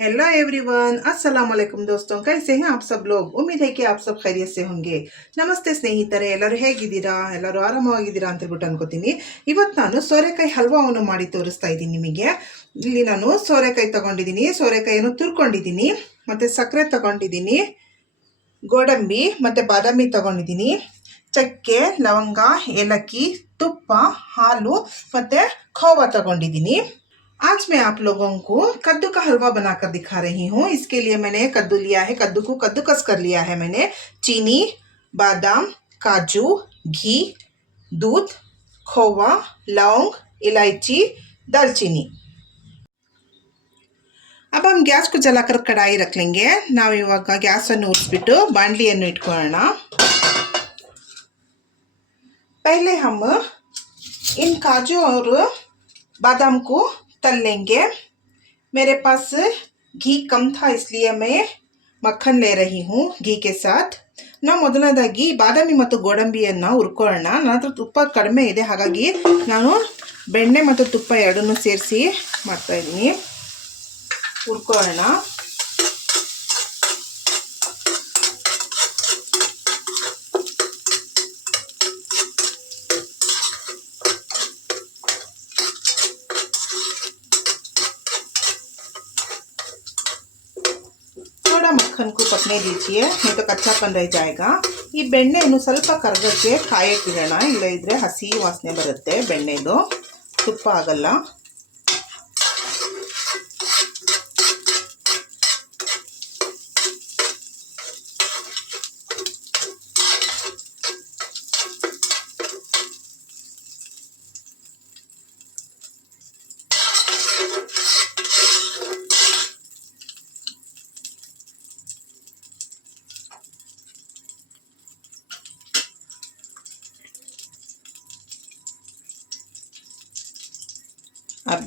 Hello everyone अस्सलाम वालेकुम दोस्तों कैसे हैं आप सब लोग उम्मीद है कि आप सब खैरियत से होंगे ನಮಸ್ತೆ ಸ್ನೇಹಿತರೆ ಎಲ್ಲರೂ ಹೇಗಿದ್ದೀರಾ ಎಲ್ಲರೂ ಆರಾಮವಾಗಿದ್ದೀರಾ ಅಂತ ಹೇಳ್ಬಿಟ್ಟು ಅನ್ಕೋತೀನಿ ಇವತ್ತು ನಾನು ಸೋರೆಕಾಯಿ ಹಲ್ವಾವನ್ನು ಮಾಡಿ ತೋರಿಸ್ತಾ ಇದ್ದೀನಿ ನಿಮಗೆ ಇಲ್ಲಿ ನಾನು ಸೋರೆಕಾಯಿ ತಗೊಂಡಿದ್ದೀನಿ ಸೋರೆಕಾಯಿಯನ್ನು ತುರ್ಕೊಂಡಿದ್ದೀನಿ ಮತ್ತು ಸಕ್ಕರೆ ತಗೊಂಡಿದ್ದೀನಿ ಗೋಡಂಬಿ ಮತ್ತು ಬಾದಾಮಿ ತಗೊಂಡಿದ್ದೀನಿ ಚಕ್ಕೆ ಲವಂಗ ಏಲಕ್ಕಿ ತುಪ್ಪ ಹಾಲು ಮತ್ತು ಖೋವಾ ತಗೊಂಡಿದ್ದೀನಿ आज मैं आप लोगों को कद्दू का हलवा बनाकर दिखा रही हूँ इसके लिए मैंने कद्दू लिया है कद्दू को कद्दूकस कर लिया है मैंने चीनी बादाम काजू घी दूध खोवा लौंग इलायची दालचीनी अब हम गैस को जलाकर कढ़ाई रख लेंगे ನಾವು ಇವಾಗ ಗ್ಯಾಸನ್ನು ಉರಿಸ್ಬಿಟ್ಟು ಬಾಣಲಿಯನ್ನು ಇಟ್ಕೊಳ್ಳೋಣ पहले हम इन काजू और बादाम को तल लेंगे मेरे पास घी कम था इसलिए मैं ಮಕ್ಕನ್ ಲೇ ರಹಿ ಹೂँ ಘೀ ಕೆ ಸಾಥ್ ನಾವು ಮೊದಲನೇದಾಗಿ ಬಾದಾಮಿ ಮತ್ತು ಗೋಡಂಬಿಯನ್ನು ಹುರ್ಕೊಳ್ಳೋಣ ನನ್ನ ಹತ್ರ ತುಪ್ಪ ಕಡಿಮೆ ಇದೆ ಹಾಗಾಗಿ ನಾನು ಬೆಣ್ಣೆ ಮತ್ತು ತುಪ್ಪ ಎರಡನ್ನೂ ಸೇರಿಸಿ ಮಾಡ್ತಾಯಿದ್ದೀನಿ ಹುರ್ಕೊಳ್ಳೋಣ मक्खन को पकने दीजिए नहीं तो कच्चापन रह जाएगा ಈ ಬೆಣ್ಣೆಯನ್ನು ಸ್ವಲ್ಪ ಕರಗಕ್ಕೆ ಕಾಯಕ್ಕಿಡೋಣ ಇಲ್ಲ ಇದ್ರೆ ಹಸಿ ವಾಸನೆ ಬರುತ್ತೆ ಬೆಣ್ಣೆದು ತುಪ್ಪ ಆಗಲ್ಲ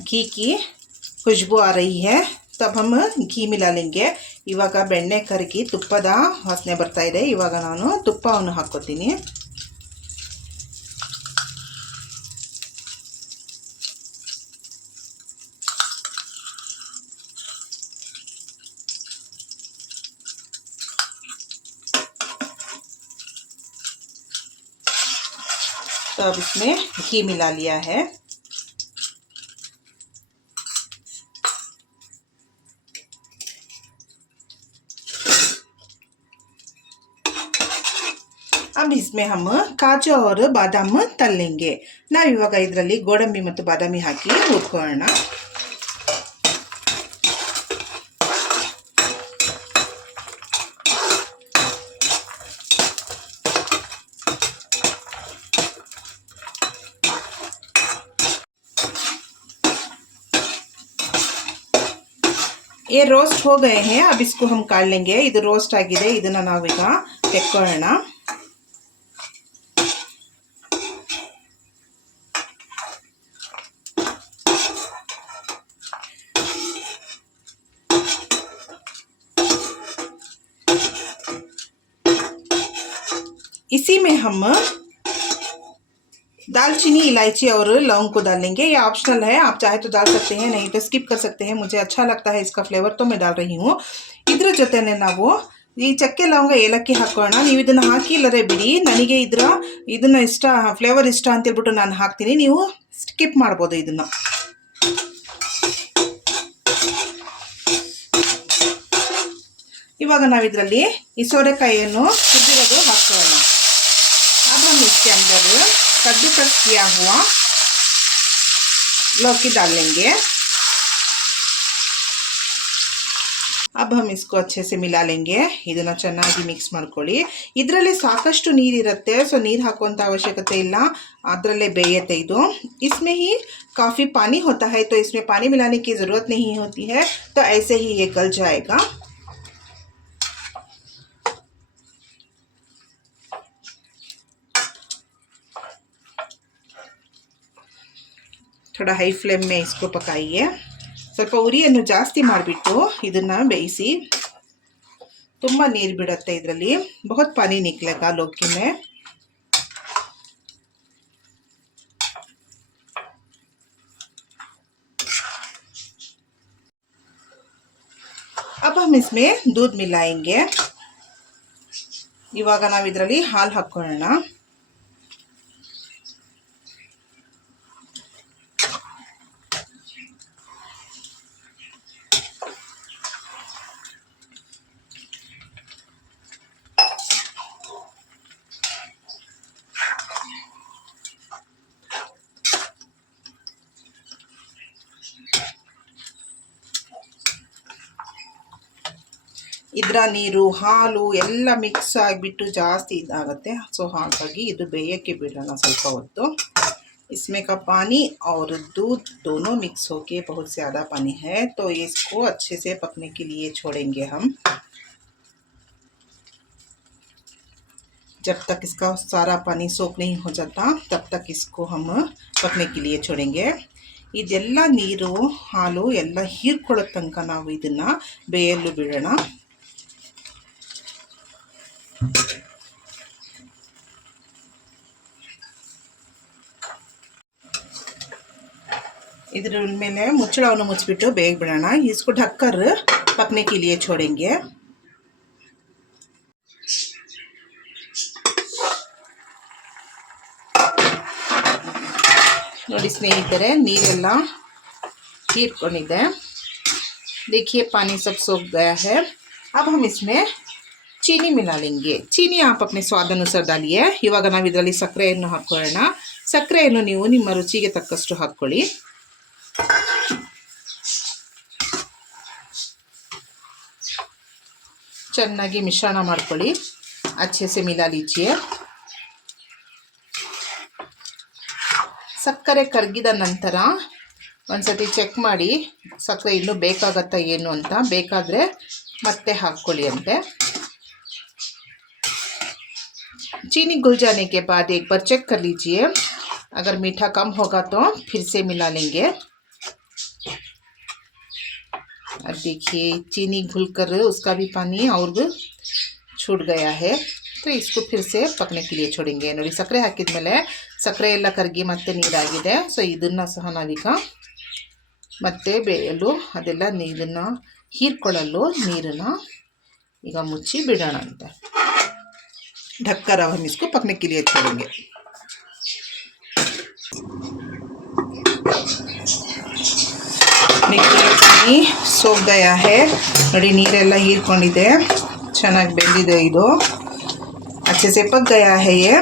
घी की खुशबू आ रही है ತಬ್ ಹಮ್ ಘೀ ಮಿಲಾ ಲೆಂಗೆ ಇವಾಗ ಬೆಣ್ಣೆ ಕರಗಿ ತುಪ್ಪದ ವಾಸನೆ ಬರ್ತಾ ಇದೆ ಇವಾಗ ನಾನು ತುಪ್ಪವನ್ನು ಹಾಕ್ಕೋತೀನಿ तो अब इसमें घी मिला लिया है अब इसमें हम ಕಾಜು और ಬಾದಾಮ್ ತಲ್ ಲೆಂಗೆ ನಾವು ಇವಾಗ ಇದರಲ್ಲಿ ಗೋಡಂಬಿ ಮತ್ತು ಬಾದಾಮಿ ಹಾಕಿ ಹುರ್ಕೊಳ್ಳೋಣ ये ರೋಸ್ಟ್ हो गए हैं अब इसको हम काट लेंगे ಇದು ರೋಸ್ಟ್ ಆಗಿದೆ ಇದನ್ನ ನಾವೀಗ ತೆಕ್ಕೊಳ್ಳೋಣ इसी में हम दालचीनी इलायची और लौंग को डालेंगे ये ऑप्शनल है आप चाहे तो डाल सकते हैं नहीं तो स्किप कर सकते हैं मुझे अच्छा लगता है इसका फ्लेवर तो मैं डाल रही हूँ ಇದ್ರ ಜೊತೆನೆ ನಾವು ಈ ಚಕ್ಕೆ ಲವಂಗ ಏಲಕ್ಕಿ ಹಾಕೋಣ ನೀವು ಇದನ್ನು ಹಾಕಿ ಇಲ್ಲರೆ ಬಿಡಿ ನನಗೆ ಇದರ ಇದನ್ನು ಇಷ್ಟ ಫ್ಲೇವರ್ ಇಷ್ಟ ಅಂತ ಹೇಳ್ಬಿಟ್ಟು ನಾನು ಹಾಕ್ತೀನಿ ನೀವು ಸ್ಕಿಪ್ ಮಾಡ್ಬೋದು ಇದನ್ನು ಇವಾಗ ನಾವು ಇದರಲ್ಲಿ ಈ ಸೋರೆಕಾಯಿಯನ್ನು ಕುದ್ದಿರೋದು ಹಾಕೋಣ अब हम इसके अंदर कद्दूकस किया हुआ लौकी डाल लेंगे अब हम इसको अच्छे से मिला लेंगे ಇದನ್ನು ಚೆನ್ನಾಗಿ ಮಿಕ್ಸ್ ಮಾಡ್ಕೊಳ್ಳಿ ಇದರಲ್ಲಿ ಸಾಕಷ್ಟು ನೀರಿರುತ್ತೆ ಸೊ ನೀರು ಹಾಕುವಂಥ ಅವಶ್ಯಕತೆ ಇಲ್ಲ ಅದರಲ್ಲೇ ಬೇಯುತ್ತೆ ಇದು इसमें ही काफ़ी पानी होता है तो इसमें पानी मिलाने की ज़रूरत नहीं होती है तो ऐसे ही ये गल जाएगा ಥೋಡ ಹೈ ಫ್ಲೇಮ್ ಮೇ ಇಸ್ಕೊ ಪಕಾಯಿಗೆ ಸ್ವಲ್ಪ ಉರಿಯನ್ನು ಜಾಸ್ತಿ ಮಾಡಿಬಿಟ್ಟು ಇದನ್ನು ಬೇಯಿಸಿ ತುಂಬ ನೀರು ಬಿಡುತ್ತೆ ಇದರಲ್ಲಿ ಬಹುತ್ ಪಾನಿ ನಿಕ್ಲೆಗ ಲೋಕಿ ಮೇ अब हम इसमें दूध मिलाएंगे ಇವಾಗ ನಾವು ಇದರಲ್ಲಿ ಹಾಲು ಇದರ ನೀರು ಹಾಲು ಎಲ್ಲ ಮಿಕ್ಸ್ ಆಗಿಬಿಟ್ಟು ಜಾಸ್ತಿ ಇದಾಗುತ್ತೆ ಸೊ ಹಾಗಾಗಿ ಇದು ಬೇಯಕ್ಕೆ ಬಿಡೋಣ ಸ್ವಲ್ಪ ಹೊತ್ತು इसमें का पानी और दूध दोनों मिक्स होके बहुत ज़्यादा पानी है तो इसको अच्छे से पकने के लिए छोड़ेंगे हम जब तक इसका सारा पानी सोख नहीं हो जाता तब तक इसको हम पकने के लिए छोड़ेंगे ಇದೆಲ್ಲ ನೀರು ಹಾಲು ಎಲ್ಲ ಹೀರ್ಕೊಳ್ಳೋ ತನಕ ನಾವು ಇದನ್ನು ಬೇಯಲು ಬಿಡೋಣ ಇದ್ರ ಮೇಲೆ ಮುಚ್ಚಳವನ್ನು ಮುಚ್ಚಿಬಿಟ್ಟು ಬೇಗ ಬಿಡೋಣ इसको ढककर पकने के लिए छोड़ेंगे ನೋಡಿ ಸ್ನೇಹಿತರೆ ನೀರೆಲ್ಲ ಹೀರ್ಕೊಂಡಿದೆ देखिए पानी सब सूख गया है अब हम इसमें ಚೀನಿ ಮಿಲಾ ಲೆಂಗೆ ಚೀನಿ ಆಪ್ अपने ಸ್ವಾದ ಅನುಸಾರ डालिए ಇವಾಗ ನಾವು ಇದರಲ್ಲಿ ಸಕ್ಕರೆಯನ್ನು ಹಾಕ್ಕೊಳ್ಳೋಣ ಸಕ್ಕರೆಯನ್ನು ನೀವು ನಿಮ್ಮ ರುಚಿಗೆ ತಕ್ಕಷ್ಟು ಹಾಕ್ಕೊಳ್ಳಿ ಚೆನ್ನಾಗಿ ಮಿಶ್ರಣ ಮಾಡ್ಕೊಳ್ಳಿ अच्छे से मिला लीजिए ಸಕ್ಕರೆ ಕರಗಿದ ನಂತರ ಒಂದ್ಸತಿ ಚೆಕ್ ಮಾಡಿ ಸಕ್ಕರೆ ಇನ್ನೂ ಬೇಕಾಗತ್ತಾ ಏನು ಅಂತ ಬೇಕಾದರೆ ಮತ್ತೆ ಹಾಕ್ಕೊಳ್ಳಿ ಅಂತೆ चीनी घुल जाने के बाद एक बार चेक कर लीजिए अगर मीठा कम होगा तो फिर से मिला लेंगे अब देखिए चीनी घुल कर उसका भी पानी और छूट गया है तो इसको फिर से पकने के लिए छोड़ेंगे ನೋಡಿ ಸಕ್ಕರೆ ಹಾಕಿದ್ಮೇಲೆ ಸಕ್ಕರೆ ಎಲ್ಲ ಕರಗಿ ಮತ್ತೆ ನೀರಾಗಿದೆ ಸೊ ಇದನ್ನು ಸಹ ನಾವೀಗ ಮತ್ತೆ ಬೇಯಲು ಅದೆಲ್ಲ ನೀರನ್ನು ಹೀರ್ಕೊಳ್ಳಲು ನೀರನ್ನು ಈಗ ಮುಚ್ಚಿ ಬಿಡೋಣ ಅಂತ ढककर अब हम इसको पकने के लिए छोड़ेंगे देखिए पानी सोख गया है ನೋಡಿ ನೀರೆಲ್ಲ ಹೀರ್ಕೊಂಡಿದೆ ಚೆನ್ನಾಗಿ ಬೆಂದಿದೆ ಇದು अच्छे से पक गया है ये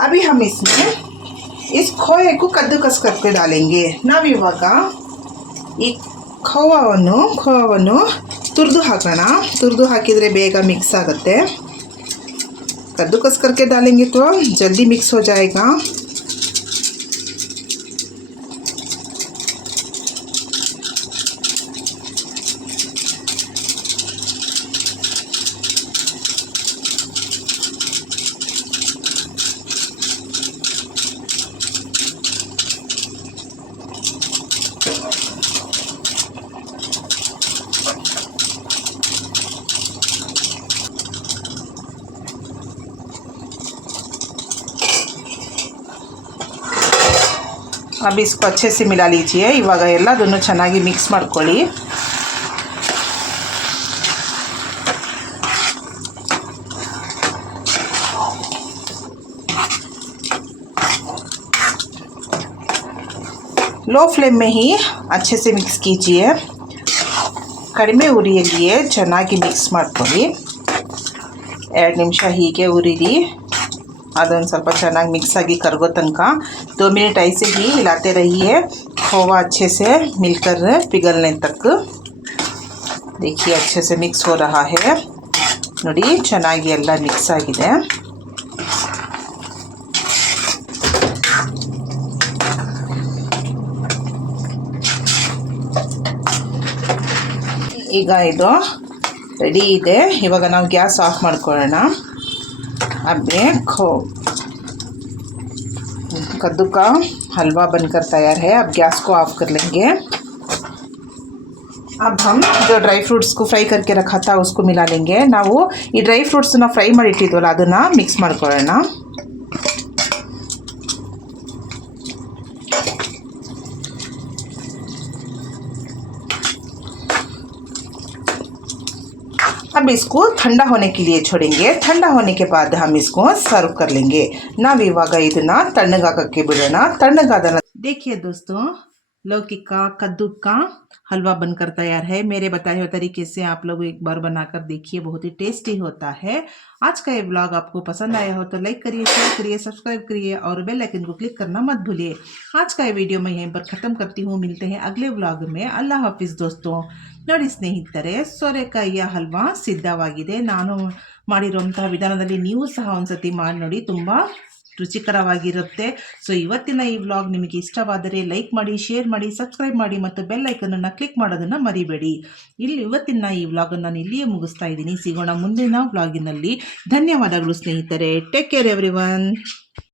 अभी हम इसमें इस खोए को कद्दूकस करके डालेंगे ನಾವಿವಾಗ ಈ ಖೋವಾವನ್ನು ಖೋವಾವನ್ನು ತುರಿದು ಹಾಕೋಣ ತುರಿದು ಹಾಕಿದರೆ ಬೇಗ ಮಿಕ್ಸ್ ಆಗುತ್ತೆ कद्दूकस करके डालेंगे तो जल्दी मिक्स हो जाएगा अब इसको अच्छे से मिला लीजिए ಇವಾಗ ಎಲ್ಲದನ್ನು ಚೆನ್ನಾಗಿ ಮಿಕ್ಸ್ ಮಾಡ್ಕೊಳ್ಳಿ लो फ्लेम में ही अच्छे से मिक्स कीजिए ಕಡಿಮೆ ಉರಿಯಲ್ಲಿಯೇ ಚೆನ್ನಾಗಿ ಮಿಕ್ಸ್ ಮಾಡ್ಕೊಳ್ಳಿ ಎರಡು ನಿಮಿಷ ಹೀಗೆ ಉರಿಲಿ ಅದೊಂದು ಸ್ವಲ್ಪ ಚೆನ್ನಾಗಿ ಮಿಕ್ಸ್ ಆಗಿ ಕರಗೋ ತನಕ दो मिनट ऐसे ही हिलाते रहिए खोवा अच्छे से मिलकर पिघलने तक देखिए अच्छे से मिक्स हो रहा है ನೋಡಿ ಚೆನ್ನಾಗಿ ಎಲ್ಲ ಮಿಕ್ಸ್ ಆಗಿದೆ ಈಗ ಇದು ರೆಡಿ ಇದೆ ಇವಾಗ ನಾವು ಗ್ಯಾಸ್ ಆಫ್ ಮಾಡ್ಕೊಳ್ಳೋಣ ಅಬ್ಬೆ ಖೋ कद्दू का हलवा बनकर तैयार है अब गैस को ऑफ कर लेंगे अब हम जो ಡ್ರೈ ಫ್ರೂಟ್ಸ್ಗೂ ಫ್ರೈ करके रखा था उसको मिला लेंगे ನಾವು ಈ ಡ್ರೈ ಫ್ರೂಟ್ಸನ್ನ ಫ್ರೈ ಮಾಡಿಟ್ಟಿದ್ವಲ್ಲ ಅದನ್ನು ಮಿಕ್ಸ್ ಮಾಡ್ಕೊಳ್ಳೋಣ अब इसको ठंडा होने के लिए छोड़ेंगे ठंडा होने के बाद हम इसको ಸರ್ವ್ कर लेंगे ನಾವಿವಾಗ ಇದನ್ನ ತಣ್ಣಗಾಕಕ್ಕೆ ಬಿಡೋಣ ತಣ್ಣಗಾದ ನಂತರ- देखिए दोस्तों लौकी का कद्दू का हलवा बनकर तैयार है मेरे बताए हुए तरीके से आप लोग एक बार बनाकर देखिए बहुत ही टेस्टी होता है आज का ये ब्लॉग आपको पसंद आया हो तो लाइक करिए शेयर करिए सब्सक्राइब करिए और बेल आइकन को क्लिक करना मत भूलिए आज का ये वीडियो मैं यहीं पर ख़त्म करती हूँ मिलते हैं अगले ब्लॉग में अल्लाह हाफिज़ दोस्तों ನೋಡಿ ಸ್ನೇಹಿತರೆ ಸೋರೆಕಾಯಿಯ ಹಲ್ವಾ ಸಿದ್ಧವಾಗಿದೆ ನಾನು ಮಾಡಿರುವಂತಹ ವಿಧಾನದಲ್ಲಿ ನೀವು ಸಹ ಒಂದ್ಸತಿ ಮಾಡಿ ನೋಡಿ ತುಂಬ ರುಚಿಕರವಾಗಿರುತ್ತೆ. ಸೊ ಇವತ್ತಿನ ಈ ವ್ಲಾಗ್ ನಿಮಗೆ ಇಷ್ಟವಾದರೆ ಲೈಕ್ ಮಾಡಿ ಶೇರ್ ಮಾಡಿ ಸಬ್ಸ್ಕ್ರೈಬ್ ಮಾಡಿ ಮತ್ತು ಬೆಲ್ ಐಕನನ್ನು ಕ್ಲಿಕ್ ಮಾಡೋದನ್ನು ಮರಿಬೇಡಿ. ಇಲ್ಲಿ ಇವತ್ತಿನ ಈ ವ್ಲಾಗನ್ನು ನಾನು ಇಲ್ಲಿಯೇ ಮುಗಿಸ್ತಾ ಇದ್ದೀನಿ. ಸಿಗೋಣ ಮುಂದಿನ ವ್ಲಾಗಿನಲ್ಲಿ ಧನ್ಯವಾದಗಳು ಸ್ನೇಹಿತರೆ. Take care every